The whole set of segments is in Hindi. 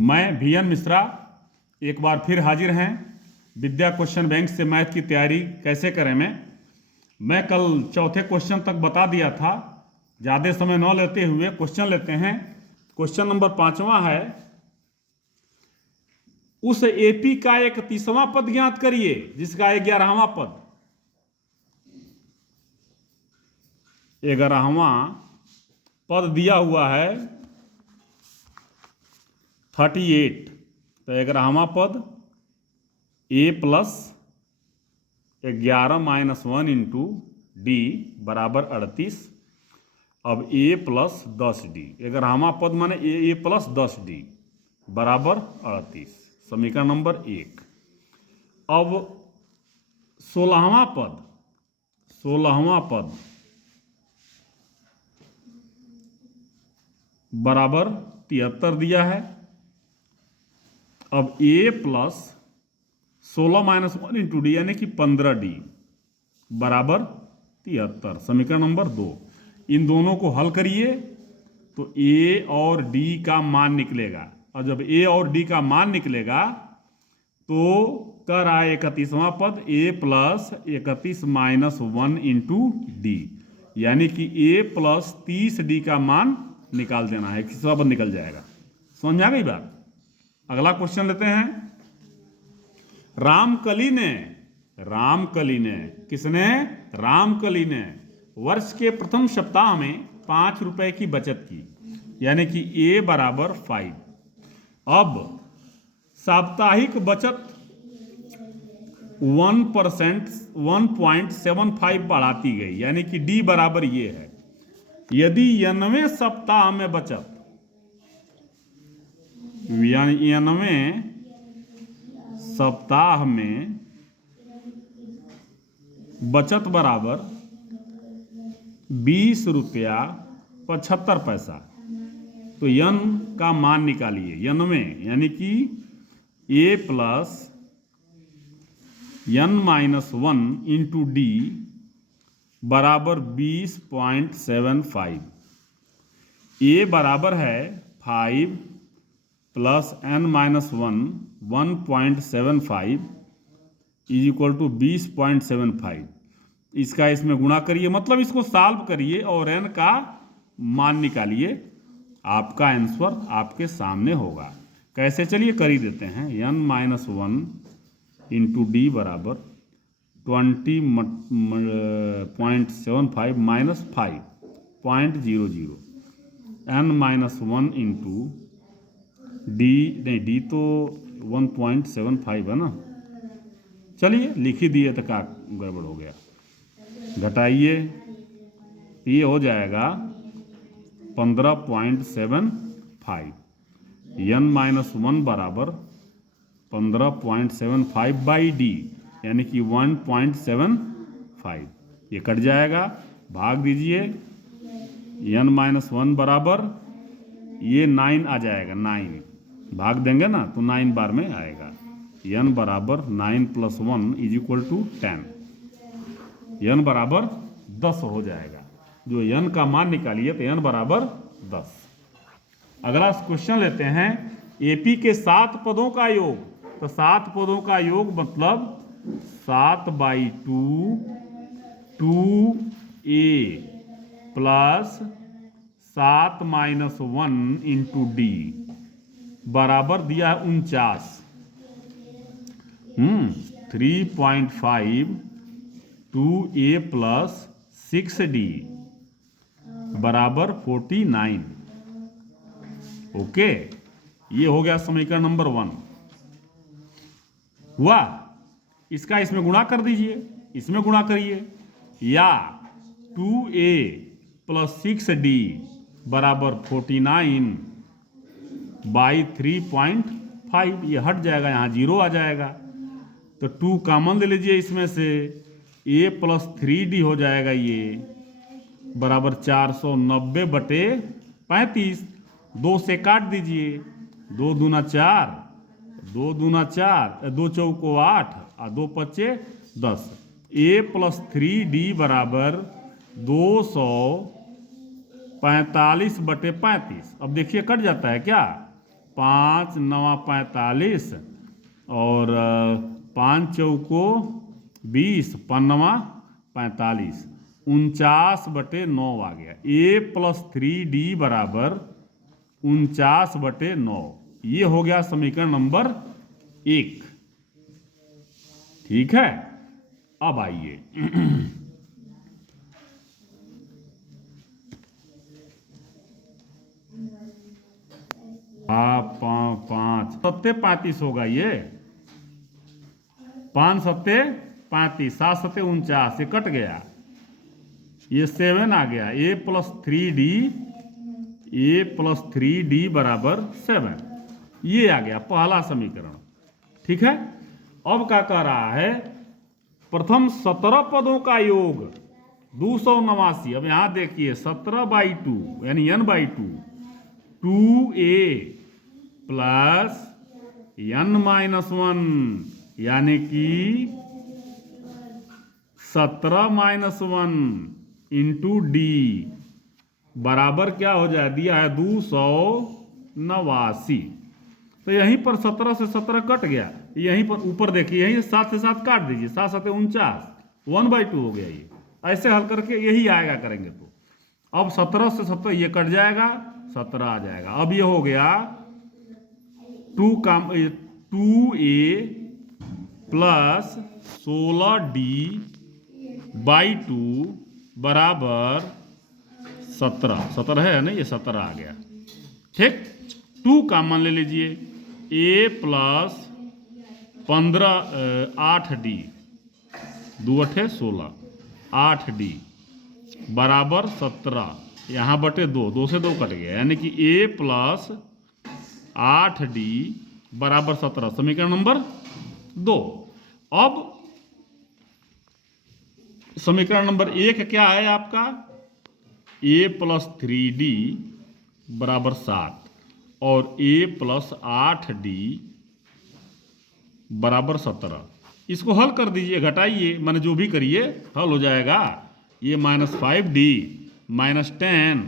मैं VN मिश्रा एक बार फिर हाजिर हैं विद्या क्वेश्चन बैंक से मैथ की तैयारी कैसे करें मैं कल चौथे क्वेश्चन तक बता दिया था। ज़्यादा समय न लेते हुए क्वेश्चन लेते हैं। क्वेश्चन नंबर 5वां है, उस AP का 31वां पद ज्ञात करिए जिसका 11वां पद 11वां पद दिया हुआ है 38। तो 11वां पद A plus 11 minus 1 into D बराबर 38। अब A प्लस 10D 11वां पद माने A प्लस 10D बराबर 38, समीकरण नंबर 1। अब 16वां पद बराबर 73 दिया है। अब A plus 16 minus 1 into D यानी कि 15D बराबर 73, समीकरण नंबर 2। इन दोनों को हल करिए तो A और D का मान निकलेगा। और जब A और D का मान निकलेगा तो कर आए 31वां पद A plus 31 minus 1 into D यानी कि A प्लस 30D का मान निकाल देना है। 31वां पद निकल जाएगा। समझ आ गई बात? अगला क्वेश्चन लेते हैं। रामकली ने वर्ष के प्रथम सप्ताह में 5 रुपए की बचत की यानी कि A बराबर 5। अब साप्ताहिक बचत 1% 1.75 बढ़ाती गई यानी कि D बराबर ये है। यदि 90वें सप्ताह में बचत बराबर 20 रुपया 75 पैसा, तो n का मान निकालिए। 90 यानी कि A plus n minus 1 into D बराबर 20.75। A बराबर है 5 plus n minus 1 1.75 is equal to 20.75। इसका इसमें गुणा करिए, मतलब इसको सॉल्व करिए और n का मान निकालिए। आपका आंसर आपके सामने होगा। कैसे, चलिए कर ही देते हैं। n माइनस 1 इंटू डी बराबर 20.75 minus 5.00 n minus 1 into D, नहीं डी तो 1.75 है ना। चलिए लिख ही दिए तो क्या गड़बड़ हो गया, घटाइए ये हो जाएगा 15.75। n माइनस 1 बराबर 15.75 बाई डी यानी कि 1.75। ये कट जाएगा, भाग दीजिए। n माइनस 1 बराबर ये 9 आ जाएगा, 9 भाग देंगे ना तो 9 बार में आएगा। n बराबर 9 plus 1 is equal to 10। n बराबर 10 हो जाएगा। जो n का मान निकालिए तो n बराबर 10। अगला क्वेश्चन लेते हैं। AP के 7 पदों का योग, तो 7 पदों का योग मतलब 7/2 2A plus 7 minus 1 into D बराबर दिया है 49। 3.5 2A प्लस 6D बराबर 49। ओके, ये हो गया समीकरण नंबर 1 हुआ। इसका इसमें गुणा कर दीजिए, इसमें गुणा करिए। या 2A प्लस 6D बराबर 49 बाई 3.5। ये हट जाएगा, यहाँ 0 आ जाएगा तो 2 कॉमन ले लीजिए इसमें से। A प्लस 3D हो जाएगा ये बराबर 490/35। 2 से काट दीजिए, 2 दूना 4, 2 दूना 4, 2 चौको 8 और 2 पच्चे 10। A प्लस 3D बराबर 245/35। अब देखिए कट जाता है क्या, 5 9 45 और 5 चौको 20 5 45 49/9 आ गया। a+3d बराबर 49/9। ये हो गया समीकरण नंबर 1। ठीक है, अब आइए पाँच सत्ते 35 होगा। ये 5 सत्ते 35, 7 सत्ते 49, ये कट गया, ये 7 आ गया। a+3d बराबर 7, ये आ गया पहला समीकरण। ठीक है, अब क्या कह रहा है, प्रथम 17 पदों का योग 289। अब यहां देखिए 17/2 यानी n/2 2a प्लस n-1 यानी कि 17-1 इंटू डी बराबर क्या हो जाए, दिया है 289। तो यहीं पर 17 से 17 कट गया, यहीं पर ऊपर देखिए, यहीं 7 से 7 काट दीजिए, 7 7 49, 1/2 हो गया। ये ऐसे हल करके यही आएगा करेंगे तो। अब 17 से 17 ये कट जाएगा, 17 आ जाएगा। अब ये हो गया 2a प्लस 16d/2 बराबर 17। 17 है ना, ये 17 आ गया। ठीक, 2 का मान ले लीजिए, a प्लस 8d 2 8 16 8d बराबर 17। यहाँ बटे 2, 2 से 2 कट गया, यानी कि a प्लस 8d बराबर 17, समीकरण नंबर 2। अब समीकरण नंबर 1 क्या है आपका, a+3d बराबर 7 और a+8d बराबर 17। इसको हल कर दीजिए, घटाइए, माने जो भी करिए हल हो जाएगा। ये -5d -10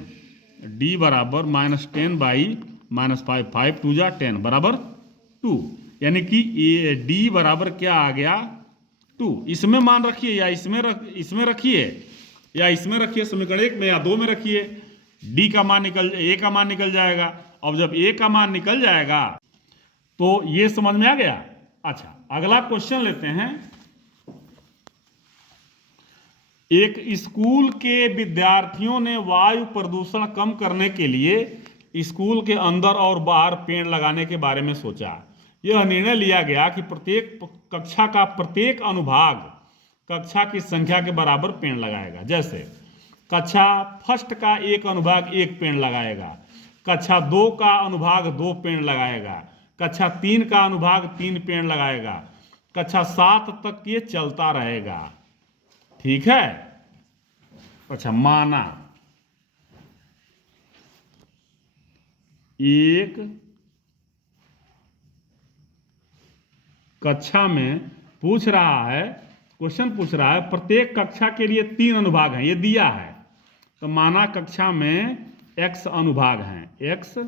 d बराबर -10/-5 5 2 जा 10 बराबर 2, यानी कि ये d बराबर क्या आ गया 2। इसमें मान रखिए या इसमें रखिए या इसमें रखिए, समीकरण 1 में या 2 में रखिए, d का मान a का मान निकल जाएगा। अब जब a का मान निकल जाएगा तो ये समझ में आ गया। अच्छा, अगला क्वेश्चन लेते हैं। एक स्कूल के विद्यार्थियों ने वायु प्रदूषण कम करने के लिए स्कूल के अंदर और बाहर पेड़ लगाने के बारे में सोचा। यह निर्णय लिया गया कि प्रत्येक कक्षा का प्रत्येक अनुभाग कक्षा की संख्या के बराबर पेड़ लगाएगा। जैसे कक्षा फर्स्ट का एक अनुभाग 1 पेड़ लगाएगा, कक्षा 2 का अनुभाग 2 पेड़ लगाएगा, कक्षा 3 का अनुभाग 3 पेड़ लगाएगा, कक्षा 7 तक ये चलता रहेगा। ठीक है, अच्छा, माना एक कक्षा में पूछ रहा है, क्वेश्चन पूछ रहा है, प्रत्येक कक्षा के लिए 3 अनुभाग हैं, ये दिया है। तो माना कक्षा में x अनुभाग हैं, x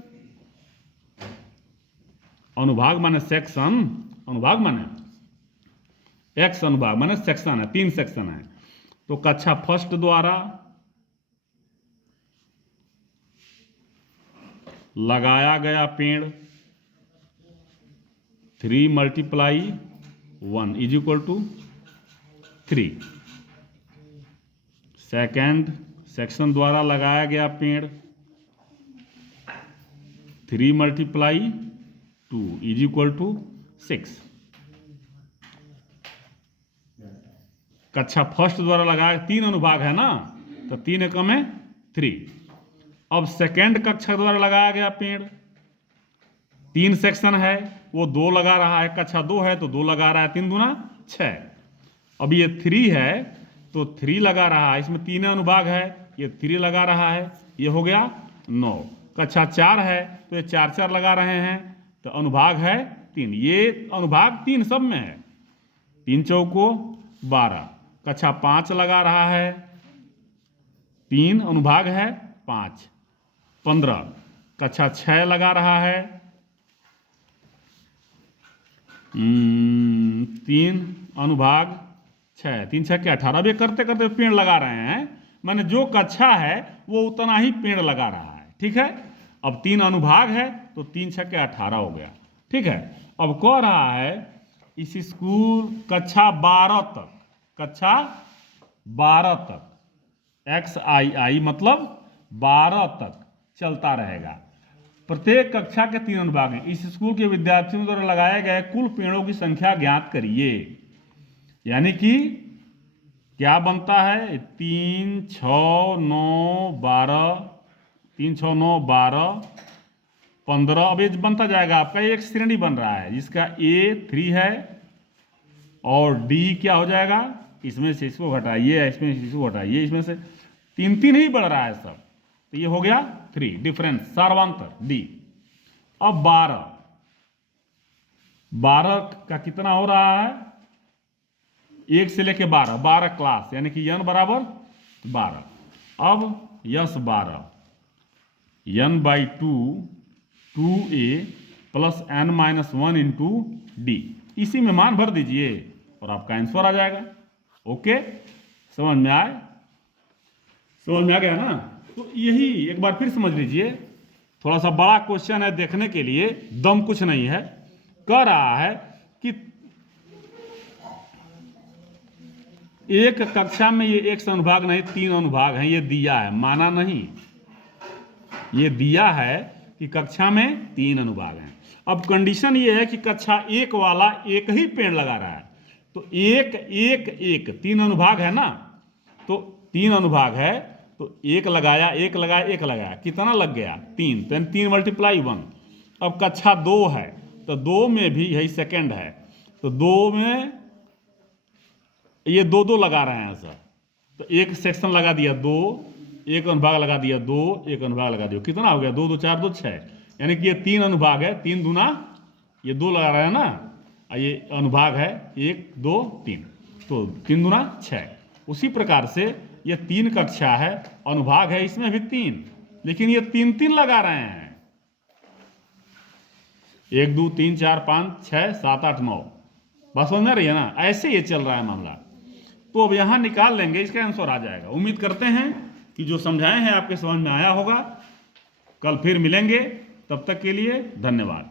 अनुभाग माने सेक्शन, अनुभाग माने x अनुभाग माने सेक्शन है, 3 सेक्शन है। तो कक्षा फर्स्ट द्वारा लगाया गया पेड़ 3 × 1 = 3। सेकेंड सेक्शन द्वारा लगाया गया पेड़ 3 × 2 = 6। कक्षा फर्स्ट द्वारा लगाया 3 अनुभाग है ना, तो 3 एकम में 3। अब सेकेंड कक्षा द्वारा लगाया गया पेड़ 3 सेक्शन है, वो 2 लगा रहा है, कक्षा 2 है तो 2 लगा रहा है, 3 दूना 6। अब ये 3 है तो 3 लगा रहा है, इसमें 3 अनुभाग है, ये 3 लगा रहा है, ये हो गया 9। कक्षा 4 है तो ये 4 4 लगा रहे हैं, तो अनुभाग है 3, ये अनुभाग 3 सब में है, 3 चौको 12। कक्षा 5 लगा रहा है, 3 अनुभाग है 5 15। कक्षा 6 लगा रहा है 3 अनुभाग 6, 3 6 के 18। अब ये करते करते पेड़ लगा रहे हैं, मैंने जो कक्षा है वो उतना ही पेड़ लगा रहा है, ठीक है। अब 3 अनुभाग है तो 3 6 के 18 हो गया, ठीक है। अब कह रहा है इस स्कूल कक्षा 12 तक, कक्षा 12 तक XII मतलब 12 तक चलता रहेगा। प्रत्येक कक्षा के 3 अनुभाग हैं। इस स्कूल के विद्यार्थियों द्वारा लगाए गए कुल पेड़ों की संख्या ज्ञात करिए। यानी कि क्या बनता है, 3 6 9 12, 3 6 9 12 15। अब ये बनता जाएगा आपका, एक श्रेणी बन रहा है जिसका A 3 है और D क्या हो जाएगा, इसमें से इसको घटाइए, इसमें से इसको घटाइए, इसमें से 3 3 ही बढ़ रहा है सब, तो ये हो गया 3 डिफरेंस, सार्वंतर D। अब 12 का कितना हो रहा है, 1 से लेके 12 क्लास, यानी कि n बराबर 12। अब yes 12 n/2 2a plus n-1 into D, इसी में मान भर दीजिए और आपका आंसर आ जाएगा। ओके, समझ में आए, समझ में आ गया ना। तो यही एक बार फिर समझ लीजिए, थोड़ा सा बड़ा क्वेश्चन है, देखने के लिए दम कुछ नहीं है। कह रहा है कि एक कक्षा में ये एक अनुभाग नहीं 3 अनुभाग हैं, ये दिया है, माना नहीं, ये दिया है कि कक्षा में 3 अनुभाग हैं। अब कंडीशन ये है कि कक्षा 1 वाला एक ही पेड़ लगा रहा है, तो 1 1 1 3 अनुभाग है ना, तो 3 अनुभाग है तो 1 लगाया 1 लगाया 1 लगाया, कितना लग गया 3, तो 3 × 1। अब कक्षा 2 है तो 2 में भी यही सेकंड है, तो 2 में ये 2 2 लगा रहे हैं सर, तो एक सेक्शन लगा दिया 2, एक अनुभाग लगा दिया 2, एक अनुभाग लगा दिया, कितना हो गया 2 2 4 2 6, यानी कि ये 3 अनुभाग है, 3 दूना ये 2 लगा रहा है ना, ये अनुभाग है 1 2 3, तो 3 दूना 6। उसी प्रकार से ये 3 कक्षा है, अनुभाग है इसमें भी 3, लेकिन ये 3 3 लगा रहे हैं, 1 2 3 4 5 6 7 8 9, बस समझ में रही है ना, ऐसे ये चल रहा है मामला। तो अब यहां निकाल लेंगे, इसका आंसर आ जाएगा। उम्मीद करते हैं कि जो समझाए हैं आपके समझ में आया होगा। कल फिर मिलेंगे, तब तक के लिए धन्यवाद।